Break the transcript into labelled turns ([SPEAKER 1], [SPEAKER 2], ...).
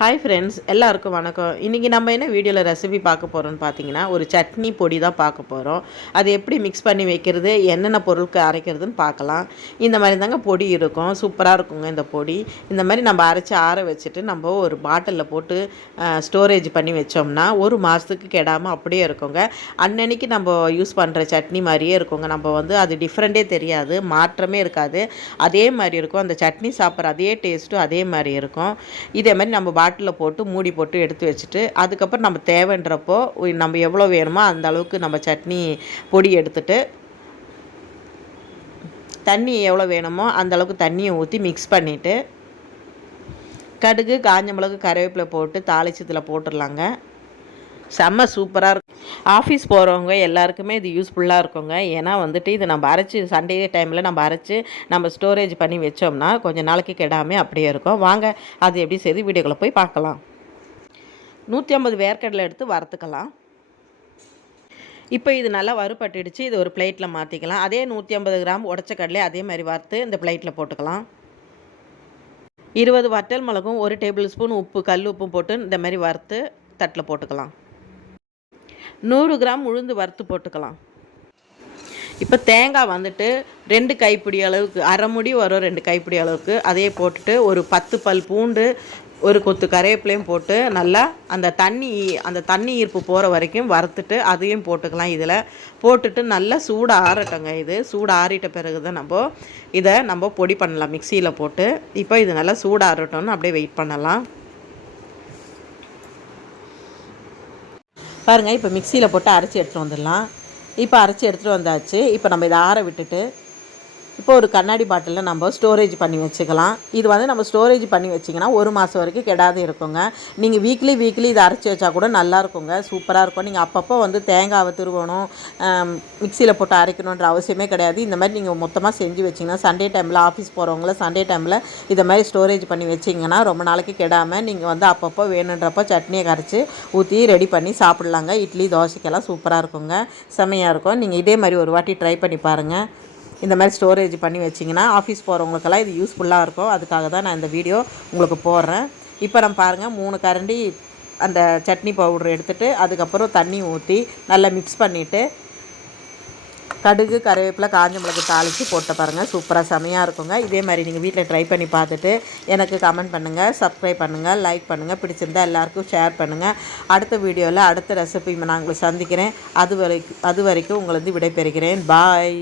[SPEAKER 1] Hi friends எல்லாருக்கும் வணக்கம். இன்றைக்கி நம்ம என்ன வீடியோவில் ரெசிபி பார்க்க போகிறோம்னு பார்த்தீங்கன்னா ஒரு சட்னி பொடி தான் பார்க்க போகிறோம் அது எப்படி மிக்ஸ் பண்ணி வைக்கிறது என்னென்ன பொருட்கள் அரைக்கிறதுன்னு பார்க்கலாம். இந்த மாதிரி தாங்க பொடி இருக்கும். சூப்பராக இருக்குங்க இந்த பொடி. இந்த மாதிரி நம்ம அரைச்சி ஆற வச்சுட்டு நம்ம ஒரு பாட்டிலில் போட்டு ஸ்டோரேஜ் பண்ணி வச்சோம்னா ஒரு மாதத்துக்கு கெடாமல் அப்படியே இருக்குங்க. அன்னன்னைக்கு நம்ம யூஸ் பண்ணுற சட்னி மாதிரியே இருக்குங்க. நம்ம வந்து அது டிஃப்ரெண்ட்டே தெரியாது. மாற்றமே இருக்காது. அதே மாதிரி இருக்கும். அந்த சட்னி சாப்பிட்ற அதே டேஸ்ட்டும் அதே மாதிரி இருக்கும். இதே மாதிரி நம்ம பாட்டில் போட்டு மூடி போட்டு எடுத்து வச்சுட்டு அதுக்கப்புறம் நம்ம தேவைன்றப்போ நம்ம எவ்வளோ வேணுமோ அந்த அளவுக்கு நம்ம சட்னி பொடி எடுத்துட்டு தண்ணி எவ்வளோ வேணுமோ அந்த அளவுக்கு தண்ணியை ஊற்றி மிக்ஸ் பண்ணிவிட்டு கடுகு காஞ்ச மிளகு கருவேப்பிலை போட்டு தாளிச்சத்தில் போட்டுடலாங்க. செம்ம சூப்பராக இருக்கும் ஆஃபீஸ் போகிறவங்க எல்லாருக்குமே இது யூஸ்ஃபுல்லாக இருக்குங்க. ஏன்னா வந்துட்டு இது நம்ம அரைச்சி சண்டே டைமில் நம்ம அரைச்சி நம்ம ஸ்டோரேஜ் பண்ணி வச்சோம்னா கொஞ்சம் நாளைக்கு கெடாமல் அப்படியே இருக்கும். வாங்க அது எப்படி செய்து வீடியோக்குள்ளே போய் பார்க்கலாம். நூற்றி ஐம்பது வேர்க்கடலை எடுத்து வறுத்துக்கலாம். இப்போ இது நல்லா வறுபட்டுடுச்சு. இது ஒரு பிளேட்டில் மாற்றிக்கலாம் அதே நூற்றி ஐம்பது கிராம் உடச்ச கடலை அதே மாதிரி வறுத்து இந்த பிளேட்டில் போட்டுக்கலாம். இருபது வட்டல் மிளகும் ஒரு டேபிள் ஸ்பூன் உப்பு கல் உப்பும் போட்டு இந்த மாதிரி வறுத்து தட்டில் போட்டுக்கலாம். நூறு கிராம் உளுந்து வறுத்து போட்டுக்கலாம். இப்போ தேங்காய் வந்துட்டு ரெண்டு கைப்பிடி அளவுக்கு அரை முடி வரும் ரெண்டு கைப்பிடி அளவுக்கு அதையே போட்டுட்டு ஒரு பத்து பல் பூண்டு ஒரு கொத்து கருவேப்பிலையும் போட்டு நல்லா அந்த தண்ணி அந்த தண்ணி ஈர்ப்பு போகிற வரைக்கும் வறுத்துட்டு அதையும் போட்டுக்கலாம் இதில். போட்டுட்டு நல்லா சூடு ஆறட்டங்க இது. சூடு ஆறிட்ட பிறகு தான் நம்ம இதை நம்ம பொடி பண்ணலாம். மிக்சியில் போட்டு. இப்போ இது நல்லா சூடு ஆறட்டோன்னு அப்படியே வெயிட் பண்ணலாம். பாருங்கள் இப்போ மிக்சியில் போட்டு அரைச்சி எடுத்துகிட்டு வந்துடலாம். இப்போ அரைச்சி எடுத்துகிட்டு வந்தாச்சு. இப்போ நம்ம இதை ஆற விட்டுட்டு இப்போ ஒரு கண்ணாடி பாட்டிலில் நம்ம ஸ்டோரேஜ் பண்ணி வச்சுக்கலாம். இது வந்து நம்ம ஸ்டோரேஜ் பண்ணி வச்சிங்கன்னா ஒரு மாதம் வரைக்கும் கெடாது இருக்குங்க. நீங்கள் வீக்லி வீக்லி இதை அரைச்சி வச்சா கூட நல்லா இருக்குங்க. சூப்பராக இருக்கும். நீங்கள் அப்பப்போ வந்து தேங்காவை துருவணும் மிக்சியில் போட்டு அரைக்கணுன்ற அவசியமே கிடையாது. இந்த மாதிரி நீங்கள் மொத்தமாக செஞ்சு வச்சிங்கன்னா சண்டே டைமில் ஆஃபீஸ் போகிறவங்கள சண்டே டைமில் இதை மாதிரி ஸ்டோரேஜ் பண்ணி வச்சிங்கன்னா ரொம்ப நாளைக்கு கெடாமல் நீங்கள் வந்து அப்பப்போ வேணுன்றப்போ சட்னியை கரைச்சி ஊற்றி ரெடி பண்ணி சாப்பிட்லாங்க. இட்லி தோசைக்கெல்லாம் சூப்பராக இருக்குங்க. செம்மையாக இருக்கும். நீங்கள் இதே மாதிரி ஒரு வாட்டி ட்ரை பண்ணி பாருங்கள் இந்த மாதிரி ஸ்டோரேஜ் பண்ணி வச்சிங்கன்னா ஆஃபீஸ் போகிறவங்களுக்கெல்லாம் இது யூஸ்ஃபுல்லாக இருக்கும். அதுக்காக தான் நான் இந்த வீடியோ உங்களுக்கு போடுறேன். இப்போ நம்ம பாருங்கள் மூணு கரண்டி அந்த சட்னி பவுடர் எடுத்துகிட்டு அதுக்கப்புறம் தண்ணி ஊற்றி நல்லா மிக்ஸ் பண்ணிவிட்டு கடுகு கருவேப்பிலை காஞ்ச மிளகு தாளித்து போட்டு பாருங்கள் சூப்பராக செமையாக இருக்குங்க. இதே மாதிரி நீங்கள் வீட்டில் ட்ரை பண்ணி பார்த்துட்டு எனக்கு கமெண்ட் பண்ணுங்கள் சப்ஸ்கிரைப் பண்ணுங்கள் லைக் பண்ணுங்கள் பிடிச்சிருந்தால் எல்லாேருக்கும் ஷேர் பண்ணுங்கள் அடுத்த வீடியோவில் அடுத்த ரெசிபி நான் உங்களுக்கு சந்திக்கிறேன். அது வரைக்கும் அது வரைக்கும் உங்களை வந்து விடைபெறுகிறேன். பாய்